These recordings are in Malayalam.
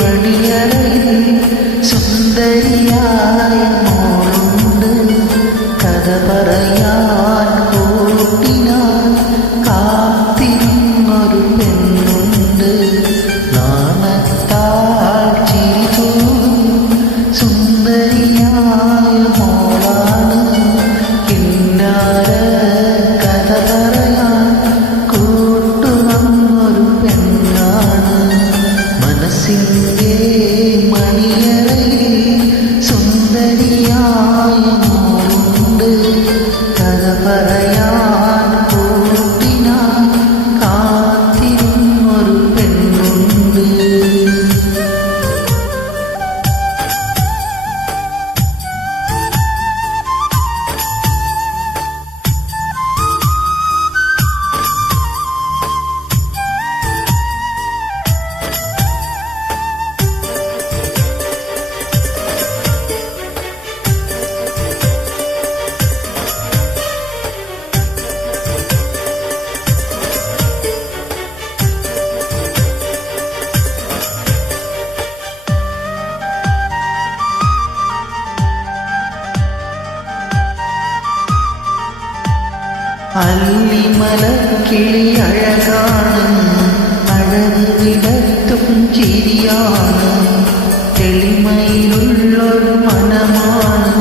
മണിയറയിൽ സുന്ദരിയായ മോളുണ്ട്. കഥ പറയാൻ കൂട്ടിനാൻ കാത്തിരുന്നൊരു പെണ്ണുണ്ട്. നാണത്താൽ ചിരി തൂകും സുന്ദരിയായ മോളാണ്. കിന്നാര കഥ പറയാൻ കൂട്ടുവന്നൊരു പെണ്ണാണ്. മനസ്സിൻ്റെ മണിയറയിൽ സുന്ദരിയായ മോളുണ്ട്. കഥ പറയാൻ കൂട്ടിനാൻ കാത്തിരുന്നൊരു പെണ്ണുണ്ട്. അല്ലിമലക്കിളി അഴകാണ്, അഴക് വിടർത്തും ചിരിയാണ്. തെളിമയിലുള്ളൊരു മനമാണ്,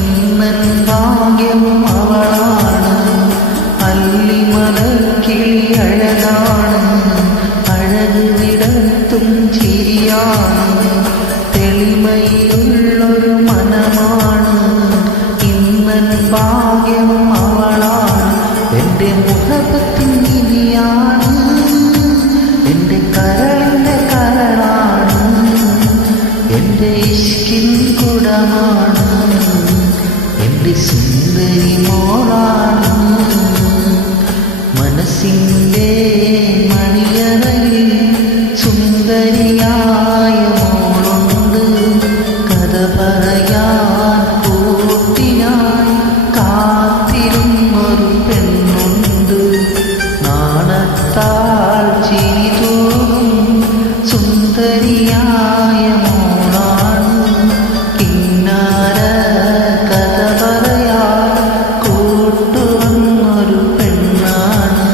ഇന്നൻ ഭാഗ്യം അവളാണ്. അല്ലിമലക്കിളി അഴകാണ്, അഴക് വിടർത്തും ചിരിയാണ്. തെളിമയിലുള്ളൊരു മനമാണ്, ഇന്നൻ ഭാഗ്യം അവളാണ്. എൻ്റെ മുഹബത്തിൻ നിധിയാണ്, എൻ്റെ കരളിൻ്റെ കരളാണ്. എൻ്റെ ഇഷ്കിൻ കുടമാണ്, എൻ്റെ സുന്ദരി മോളാണ്. മനസ്സിൻ്റെ മണിയറയിൽ സുന്ദരിയായ മോളുണ്ട്. കഥ പറയാൻ കൂട്ടിനായി കാത്തിരുന്നൊരു പെണ്ണുണ്ട്. നാണത്താൽ ചിരി തൂകും സുന്ദരിയായ മോളാണ്. കിന്നാര കഥ പറയാൻ കൂട്ടുവന്നൊരു പെണ്ണാണ്.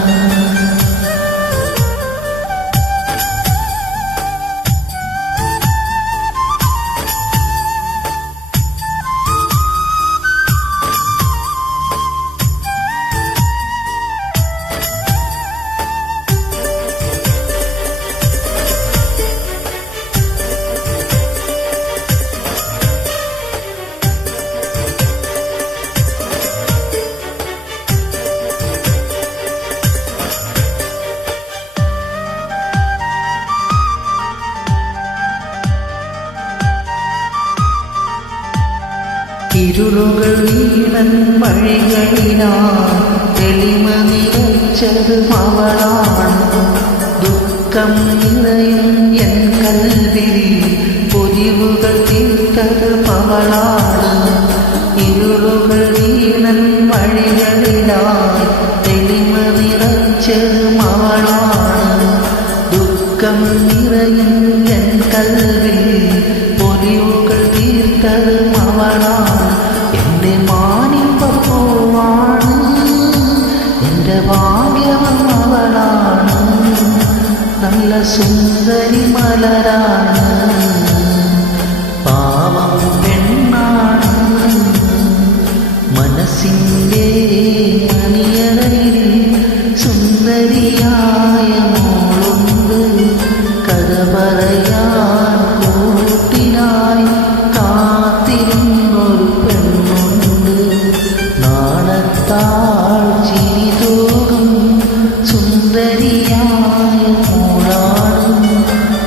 ഇരുളുകൾ വീണൻ വഴികളിലാ തെളിമ നിറച്ചത് അവളാണ്. ദുഃഖം നിറയും എൻ കൽവിൽ പൊലിവുകൾ തീർത്തത് അവളാണ്. ഇരുളുകൾ വീണൻ വഴികളിലാ തെളിമ നിറച്ചത് അവളാണ്. ദുഃഖം നിറയും എൻ കൽവിൽ പൊലിവുകൾ തീർത്തത് അവളാണ്. എൻ്റെ മാനിപ്പൂവാണ്, എൻ്റെ ഭാഗ്യം അവളാണ്. നല്ല സുന്ദരി മലരാണ്, പാവം പെണ്ണാണ്. മനസ്സിൻ്റെ മണിയറയിൽ സുന്ദരിയായ മോളുണ്ട്. കഥ പറയാൻ കൂട്ടിനായി കാത്തിരുന്നൊരു പെണ്ണുണ്ട്. നാണത്താൽ ചിരി തൂകും സുന്ദരിയായ മോളാണ്.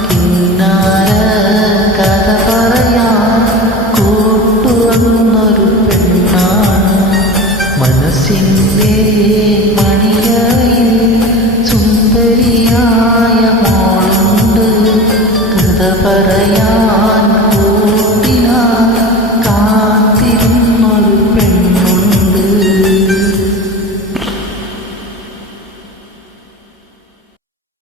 കിന്നാര കഥ പറയാൻ കൂട്ടുവന്നൊരു പെണ്ണാണ്. മനസ്സിൻ്റെ മണിയറയിൽ സുന്ദരിയായ മോളുണ്ട്. കഥ പറയാൻ